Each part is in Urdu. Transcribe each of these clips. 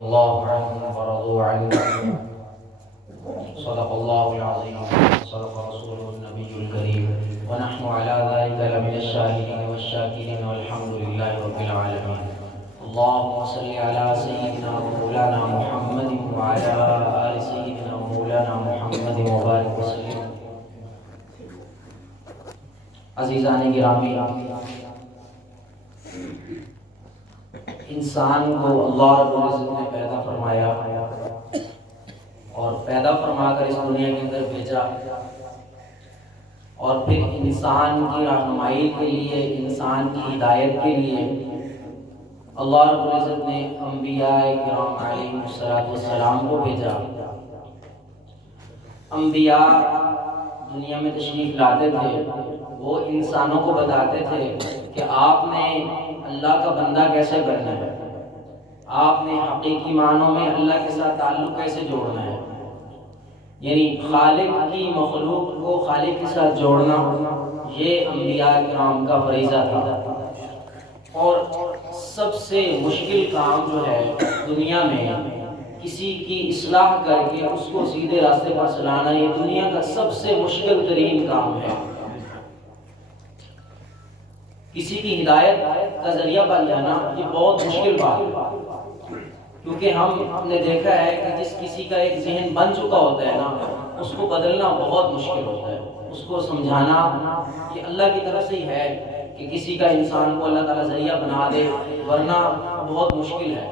الله عنهم ورضوا عنه. صدق الله العظيم صدق رسوله النبي الكريم ونحن على ذلك لمن الشاهدين والشاكرين والحمد لله رب العالمين. اللهم صل على سيدنا ومولانا محمد وعلى آل سيدنا ومولانا محمد وبارك وسلم. عزیزان گرامی، انسان کو اللہ رب العزت نے پیدا فرمایا اور پیدا فرما کر اس دنیا کے اندر بھیجا، اور پھر انسان کی رہنمائی کے لیے، انسان کی ہدایت کے لیے اللہ رب العزت نے انبیاء کرام علیہم السلام کو بھیجا. انبیاء دنیا میں تشریف لاتے تھے، وہ انسانوں کو بتاتے تھے کہ آپ نے اللہ کا بندہ کیسے بننا ہے، آپ نے حقیقی معنوں میں اللہ کے ساتھ تعلق کیسے جوڑنا ہے. یعنی خالق کی مخلوق کو خالق کے ساتھ جوڑنا یہ انبیاء کرام کا فریضہ تھا. اور سب سے مشکل کام جو ہے دنیا میں کسی کی اصلاح کر کے اس کو سیدھے راستے پر چلانا، یہ دنیا کا سب سے مشکل ترین کام ہے. کسی کی ہدایت کا ذریعہ بن جانا یہ بہت مشکل بات ہے، کیونکہ ہم نے دیکھا ہے کہ جس کسی کا ایک ذہن بن چکا ہوتا ہے نا، اس کو بدلنا بہت مشکل ہوتا ہے. اس کو سمجھانا یہ اللہ کی طرف سے ہی ہے کہ کسی کا انسان کو اللہ تعالیٰ ذریعہ بنا دے، ورنہ بہت مشکل ہے.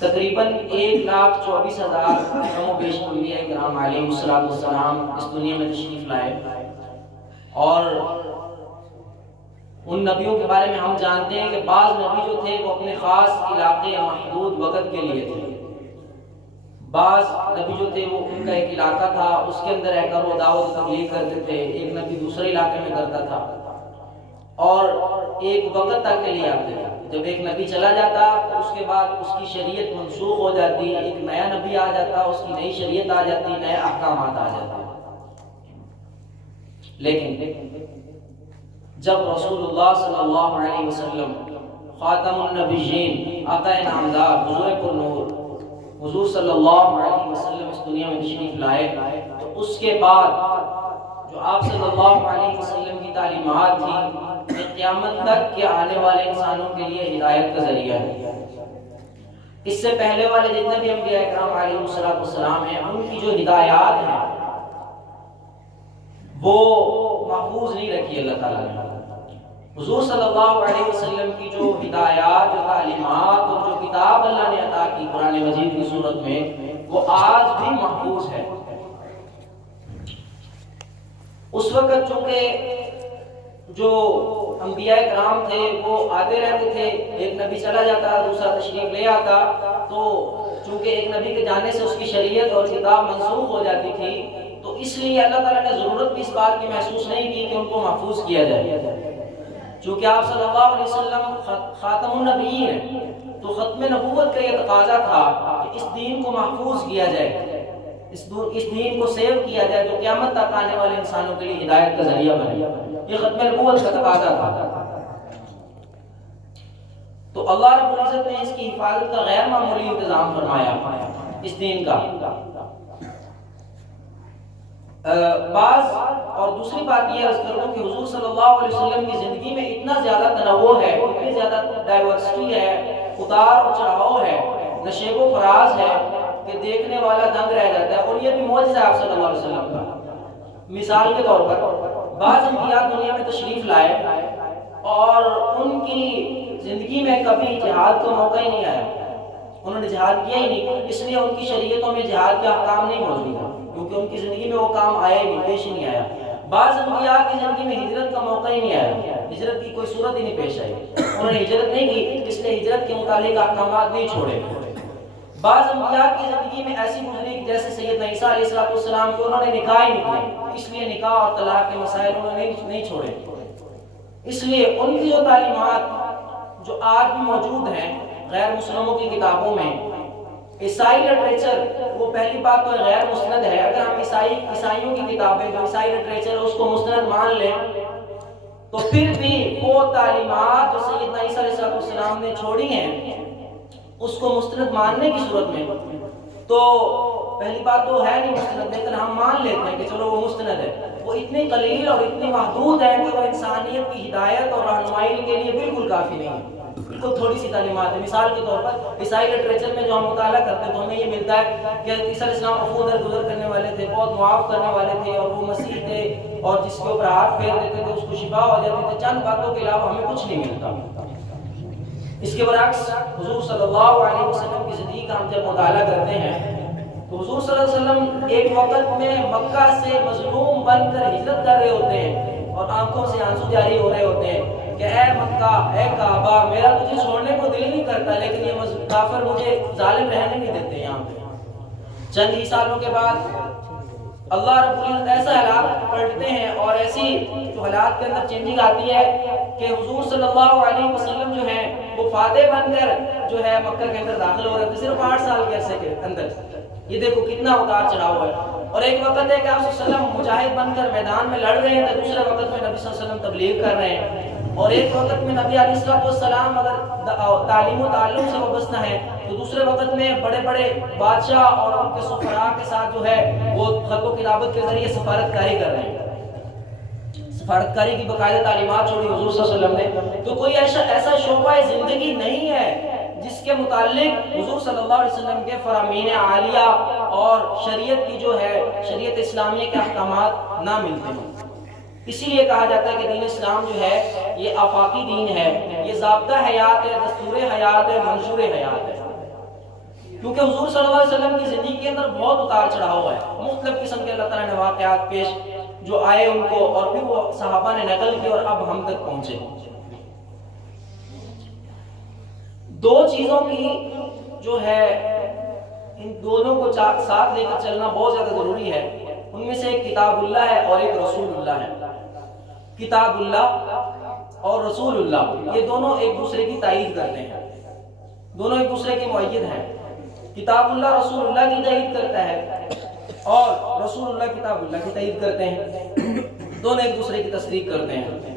تقریباً 1,24,000 کم و بیش انبیاء کرام علیہم السلام اس دنیا میں تشریف لائے، اور ان نبیوں کے بارے میں ہم جانتے ہیں کہ بعض نبی جو تھے وہ اپنے خاص علاقے یا محدود وقت کے لیے تھے. بعض نبی جو تھے وہ ان کا ایک علاقہ تھا، اس کے اندر رہ کر وہ دعوت تبلیغ کرتے تھے. ایک نبی دوسرے علاقے میں کرتا تھا اور ایک وقت تک کے لیے آتے تھے. جب ایک نبی چلا جاتا تو اس کے بعد اس کی شریعت منسوخ ہو جاتی، ایک نیا نبی آ جاتا، اس کی نئی شریعت آ جاتی، نئے احکامات آ جاتے. لیکن جب رسول اللہ صلی اللہ علیہ وسلم خاتم النبیین، آقا نامدار، حضور پر نور، حضور صلی اللہ علیہ وسلم اس دنیا میں تشریف لائے، تو اس کے بعد جو آپ صلی اللہ علیہ وسلم کی تعلیمات تھی کہ قیامت تک کے آنے والے انسانوں کے لیے ہدایت کا ذریعہ ہے. اس سے پہلے والے جتنے بھی انبیاء کرام علیہ السلام ہیں، ان کی جو ہدایات ہیں وہ محفوظ نہیں رکھی اللہ تعالیٰ نے. حضور صلی اللہ علیہ وسلم کی جو ہدایات، جو تعلیمات اور جو کتاب اللہ نے عطا کی قرآن مجید کی صورت میں، وہ آج بھی محفوظ ہے. اس وقت چونکہ جو انبیاء کرام تھے وہ آتے رہتے تھے، ایک نبی چلا جاتا دوسرا تشریف لے آتا، تو چونکہ ایک نبی کے جانے سے اس کی شریعت اور کتاب منسوخ ہو جاتی تھی، تو اس لیے اللہ تعالیٰ نے ضرورت بھی اس بات کی محسوس نہیں کی کہ ان کو محفوظ کیا جائے. چونکہ آپ صلی اللہ علیہ وسلم خاتم النبیین ہیں، تو ختم نبوت کا یہ تقاضا تھا کہ اس دین کو محفوظ کیا جائے، اس دین کو سیو کیا جائے جو قیامت تک آنے والے انسانوں کے لیے ہدایت کا ذریعہ بنے. یہ ختم نبوت کا تقاضا تھا. تو اللہ رب العزت نے اس کی حفاظت کا غیر معمولی انتظام فرمایا اس دین کا. بعض اور دوسری بات یہ عرض کروں کہ حضور صلی اللہ علیہ وسلم کی زندگی میں اتنا زیادہ تنوع ہے، اتنی زیادہ ڈائیورسٹی ہے، اتار اور چڑھاؤ ہے، نشیب و فراز ہے کہ دیکھنے والا دنگ رہ جاتا ہے. اور یہ بھی معجزہ ہے آپ صلی اللہ علیہ وسلم کا. مثال کے طور پر بعض انبیاء دنیا میں تشریف لائے اور ان کی زندگی میں کبھی جہاد کا موقع ہی نہیں آیا، انہوں نے جہاد کیا ہی نہیں، اس لیے ان کی شریعتوں میں جہاد کا احکام نہیں موجود ہے، کیونکہ ان کی زندگی میں وہ کام آیا ہی نہیں، پیش ہی نہیں آیا. بعض انبیاء کی زندگی میں ہجرت کا موقع ہی نہیں آیا، ہجرت کی کوئی صورت ہی نہیں پیش آئی، انہوں نے ہجرت نہیں کی، اس لیے ہجرت کے متعلق احکامات نہیں چھوڑے. بعض انبیاء کی زندگی میں ایسی گزری جیسے سیدنا عیسیٰ علیہ السلام کو انہوں نے نکاح ہی نہیں کیا، اس لیے نکاح اور طلاق کے مسائل انہوں نے نہیں چھوڑے. اس لیے ان کی جو تعلیمات جو آج بھی موجود ہیں غیر مسلموں کی کتابوں میں، عیسائی لٹریچر، وہ پہلی بات تو غیر مستند ہے. اگر ہم عیسائیوں کی کتابیں جو عیسائی لٹریچر ہے اس کو مستند مان لیں تو پھر بھی وہ تعلیمات جو سیدنا عیسیٰ علیہ السلام نے چھوڑی ہیں اس کو مستند ماننے کی صورت میں تو پہلی بات تو ہے نہیں مستند، لیکن ہم مان لیتے ہیں کہ چلو وہ مستند ہے، وہ اتنی قلیل اور اتنی محدود ہے کہ وہ انسانیت کی ہدایت اور رہنمائی کے لیے بالکل کافی نہیں ہے، بالکل تھوڑی سی تعلیمات ہے۔ مثال کے طور پر عیسائی لٹریچر میں جو ہم مطالعہ کرتے ہیں تو ہمیں یہ ملتا ہے کہ عیسیٰ علیہ السلام عفو درگزر کرنے والے تھے، بہت معاف کرنے والے تھے، اور وہ مسیح تھے، اور جس کے اوپر ہاتھ پھیر دیتے تھے اس کو شفا ہو جاتی تھی۔ چند باتوں کے علاوہ ہمیں کچھ نہیں ملتا۔ اس کے برعکس حضور صلی اللہ علیہ وسلم کی زندگی کا ہم جب مطالعہ کرتے ہیں تو حضور صلی اللہ علیہ وسلم ایک وقت میں مکہ سے مظلوم بن کر ہجرت کر رہے ہوتے ہیں اور آنکھوں سے آنسو جاری ہو رہے ہوتے ہیں کہ اے مکہ، اے کعبہ، میرا تجھے چھوڑنے کو دل نہیں کرتا، لیکن یہ کافر مجھے ظالم رہنے نہیں دیتے یہاں پہ۔ چند ہی سالوں کے بعد اللہ رب العزت ایسا حالات پلٹتے ہیں اور ایسی جو حالات کے اندر چینجنگ آتی ہے کہ حضور صلی اللہ علیہ وسلم جو ہیں وہ فاتح بن کر جو ہے مکہ کے اندر داخل ہو رہے تھے صرف 8 سال کے عرصے کے اندر۔ یہ دیکھو کتنا اتار چڑھاؤ ہے۔ اور ایک وقت ہے کہ آپ صلی اللہ علیہ وسلم مجاہد بن کر میدان میں لڑ رہے ہیں، تو دوسرے وقت میں نبی صلی اللہ علیہ وسلم تبلیغ کر رہے ہیں، اور ایک وقت میں نبی علیہ السلام اگر تعلیم و تعلم سے وابستہ ہیں تو دوسرے وقت میں بڑے بڑے بادشاہ اور ان کے سفراء کے ساتھ جو ہے وہ خط و کتابت کے ذریعے سفارت کاری کر رہے ہیں۔ سفارت کاری کی باقاعدہ تعلیمات چھوڑی حضور صلی اللہ علیہ وسلم نے۔ تو کوئی ایسا شعبہ زندگی نہیں ہے جس کے متعلق حضور صلی اللہ علیہ وسلم کے فرامین عالیہ اور شریعت کی جو ہے شریعت اسلامیہ کے احکامات نہ ملتے ہیں۔ اسی لیے کہا جاتا ہے کہ دین اسلام جو ہے یہ آفاقی دین ہے، یہ ضابطہ حیات ہے، دستور حیات ہے، منشور حیات ہے، کیونکہ حضور صلی اللہ علیہ وسلم کی زندگی کے اندر بہت اتار چڑھاؤ ہے، مختلف قسم کے اللہ تعالیٰ نے واقعات پیش جو آئے ان کو، اور پھر وہ صحابہ نے نقل کی اور اب ہم تک پہنچے۔ دو چیزوں کی جو ہے ان دونوں کو ساتھ لے کر چلنا بہت زیادہ ضروری ہے، ان میں سے ایک کتاب اللہ ہے اور ایک رسول اللہ ہے۔ کتاب اللہ اور رسول اللہ یہ دونوں ایک دوسرے کی تائید کرتے ہیں، دونوں ایک دوسرے کے مؤید ہیں۔ کتاب اللہ رسول اللہ کی تائید کرتا ہے اور رسول اللہ کتاب اللہ کی تائید کرتے ہیں، دونوں ایک دوسرے کی تصدیق کرتے ہیں۔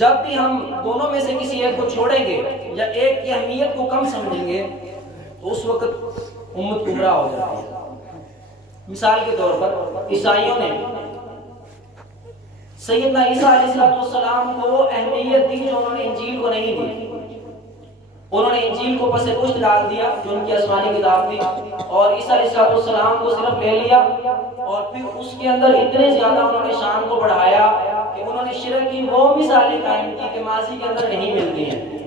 جب بھی ہم دونوں میں سے کسی ایک کو چھوڑیں گے یا ایک کی اہمیت کو کم سمجھیں گے تو اس وقت امت گمراہ ہو جاتی ہے۔ مثال کے طور پر عیسائیوں نے سیدنا عیسیٰ علیہ السلام کو اہمیت دی جو انہوں نے انجیل کو نہیں دی۔ انہوں نے انجیل کو پس پشت ڈال دیا جو ان کی آسمانی کتاب تھی، اور عیسیٰ علیہ السلام کو صرف لے لیا، اور پھر اس کے اندر اتنے زیادہ انہوں نے شان کو بڑھایا کہ انہوں نے شرک کی وہ مثالیں قائم کی کہ ماضی کے اندر نہیں ملتی ہیں،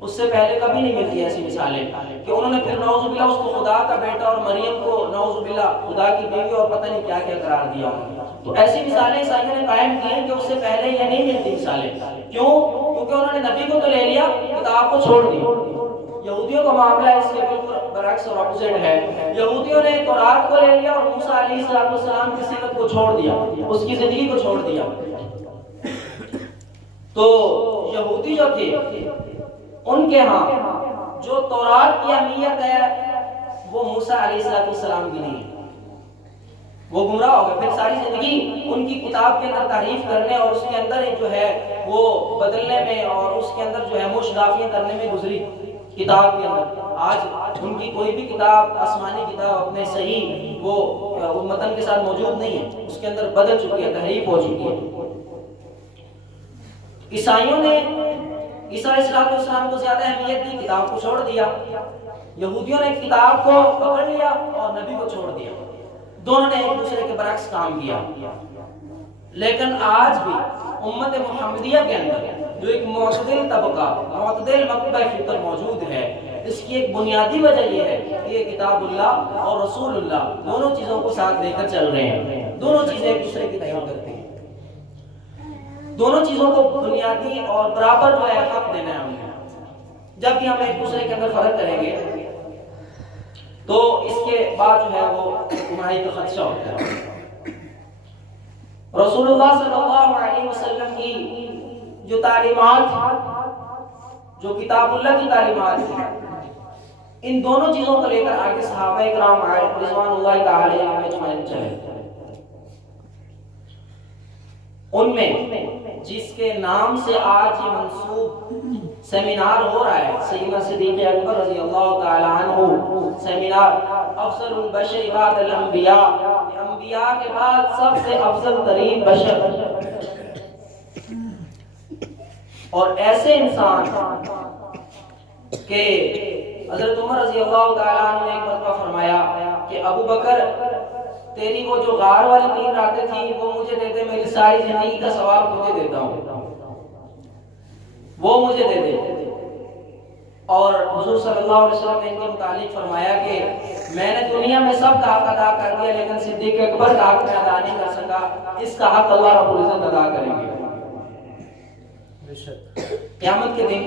اس سے پہلے کبھی نہیں ملتی ایسی مثالیں، کہ انہوں نے پھر نعوذ باللہ اس کو خدا کا بیٹا اور مریم کو نعوذ باللہ خدا کی بیوی اور پتہ نہیں کیا کیا قرار دیا۔ تو ایسی مثالیں عیسائیوں نے قائم کی ہیں کہ اس سے پہلے یہ نہیں ملتی مثالیں۔ کیوں؟ کیونکہ انہوں نے نبی کو تو لے لیا، کتاب کو چھوڑ دی۔ یہودیوں کا معاملہ اس کے بالکل برعکس اور اپوزٹ ہے۔ یہودیوں نے تورات کو لے لیا اور موسیٰ علیہ السلام کی سیرت کو چھوڑ دیا، اس کی زندگی کو چھوڑ دیا۔ تو یہودی جو تھے ان کے ہاں جو تورات کی اہمیت ہے وہ موسیٰ علیہ السلام کی نہیں ہے، وہ گمراہ ہو گئے۔ پھر ساری زندگی ان کی کتاب کے اندر تعریف کرنے اور اس کے اندر جو ہے وہ بدلنے میں اور اس کے اندر جو ہے مشدافیاں کرنے میں گزری کتاب کے اندر۔ آج ان کی کوئی بھی کتاب آسمانی کتاب اپنے صحیح وہ متن کے ساتھ موجود نہیں ہے، اس کے اندر بدل چکی ہے، تحریف ہو چکی ہے۔ عیسائیوں نے عیسیٰ علیہ السلام کو زیادہ اہمیت دی، کتاب کو چھوڑ دیا۔ یہودیوں نے کتاب کو پکڑ لیا اور نبی کو چھوڑ دیا۔ دونوں نے ایک دوسرے کے برعکس کام کیا۔ لیکن آج بھی امت محمدیہ کے اندر جو ایک معتدل طبقہ، معتدل مکتبہ فکر موجود ہے، اس کی ایک بنیادی وجہ یہ ہے کہ یہ کتاب اللہ اور رسول اللہ دونوں چیزوں کو ساتھ لے کر چل رہے ہیں، دونوں چیزیں ایک دوسرے کی تائید کرتے ہیں، دونوں چیزوں کو بنیادی اور برابر جو ہے حق دینا ہے ہمیں۔ جب بھی ہم ایک دوسرے کے اندر فرق کریں گے تو اس کے بعد جو ہے وہ گمراہی کا خدشہ ہوتا ہے۔ رسول اللہ صلی اللہ علیہ وسلم کی جو تعلیمات، جو کتاب اللہ کی تعلیمات ہیں، ان دونوں چیزوں کو لے کر آگے صحابہ کرام آئے رضوان اللہ تعالی علیہم اجمعین چلے۔ ان میں جس کے نام سے آج یہ منسوب سیمینار ہو رہا ہے، سیدنا صدیق اکبر رضی اللہ تعالی عنہ سیمینار افضل البشر بعد الانبیاء، انبیاء کے بعد سب سے افضل ترین بشر اور ایسے انسان کہ حضرت عمر رضی اللہ تعالیٰ عنہ نے ایک مرتبہ فرمایا کہ ابو بکر تیری وہ جو غار والی 3 راتیں تھی وہ مجھے دے دے، میری ساری زندگی کا ثواب تجھے دیتا ہوں، وہ مجھے دے دے۔ اور حضور صلی اللہ علیہ وسلم نے ان کے متعلق فرمایا کہ میں نے دنیا میں سب کا حق ادا کر دیا لیکن صدیق اکبر کا حق میں ادا نہیں کر سکا، اس کا حق اللہ رب العزت ادا کریں گے۔ قیامت کے دن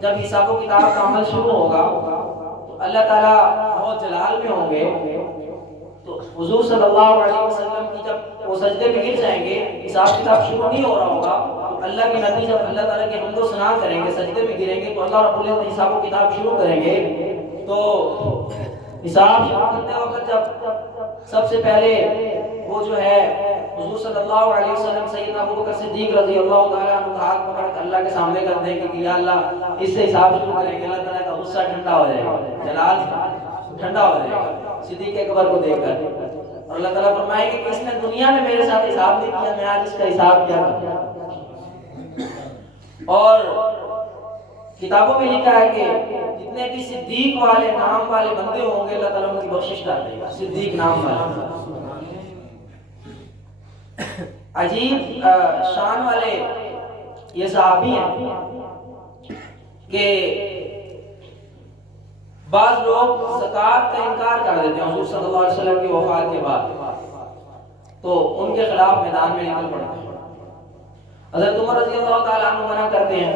جب حساب و کتاب کا عمل شروع ہوگا تو اللہ تعالیٰ بہت جلال میں ہوں گے، تو حضور صلی اللہ علیہ وسلم کی جب وہ سجدے میں گر جائیں گے، حساب کتاب شروع نہیں ہو رہا ہوگا، تو اللہ کے نبی جب اللہ تعالیٰ کی حمد و ثنا کریں گے، سجدے میں گریں گے تو اللہ رب العزت حساب و کتاب شروع کریں گے۔ تو حساب شروع کرتے وقت جب سب سے پہلے وہ جو ہے حضور صلی اللہ علیہ وسلم سیدنا ابو بکر صدیق رضی اللہ تعالیٰ عنہ کا ہاتھ پکڑ کر اللہ کے سامنے کر دیں کہ یا اللہ اس سے حساب شروع کریں گے، اللہ تعالیٰ کا غصہ ٹھنڈا ہو جائے گا، جلال ٹھنڈا ہو جائے گا صدیق اکبر کو دیکھ کر، اور اللہ تعالیٰ فرمائے کہ اس نے دنیا میں میرے ساتھ حساب نہیں کیا، میں آج اس کا حساب کیا کروں۔ اور کتابوں میں لکھا ہے کہ جتنے بھی صدیق والے نام والے بندے ہوں گے اللہ تعالیٰ ان کی بخشش کر دے گا، صدیق نام والے عجیب شان والے یہ صحابی ہیں کہ بعض لوگ زکوٰۃ کا انکار کر دیتے ہیں حضور صلی اللہ علیہ وسلم کی وفات کے بعد، تو ان کے خلاف میدان میں نکل پڑتے ہیں۔ حضرت عمر رضی اللہ تعالیٰ عنہ منع کرتے ہیں،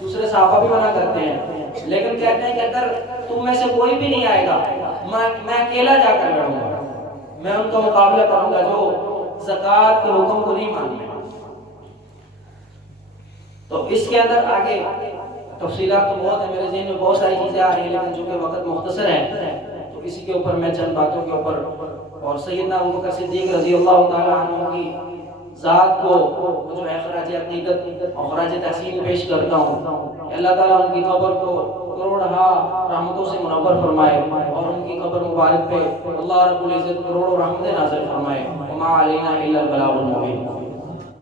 دوسرے صحابہ بھی منع کرتے ہیں، لیکن کہتے ہیں کہ اگر تم میں سے کوئی بھی نہیں آئے گا میں اکیلا جا کر لڑوں گا، میں ان کا مقابلہ کروں گا جو زکوٰۃ کے حکم کو نہیں مانتے۔ تو اس کے اندر آگے تفصیلات تو بہت ہیں، میرے ذہن میں بہت ساری چیزیں آ رہی ہیں، لیکن چونکہ وقت مختصر ہے تو اسی کے اوپر میں چند باتوں کے اوپر اور سیدنا ابو بکر صدیق رضی اللہ تعالیٰ عنہ کی ذات کو جو ہے خراج عقیدت اور خراج تحسین پیش کرتا ہوں کہ اللہ تعالیٰ ان کی قبر کو کروڑہا رحمتوں سے منور فرمائے اور ان کی قبر مبارک پہ اللہ رب العزت کروڑوں رحمتیں نازل فرمائے۔ وما علینا الا البلاغ المبین۔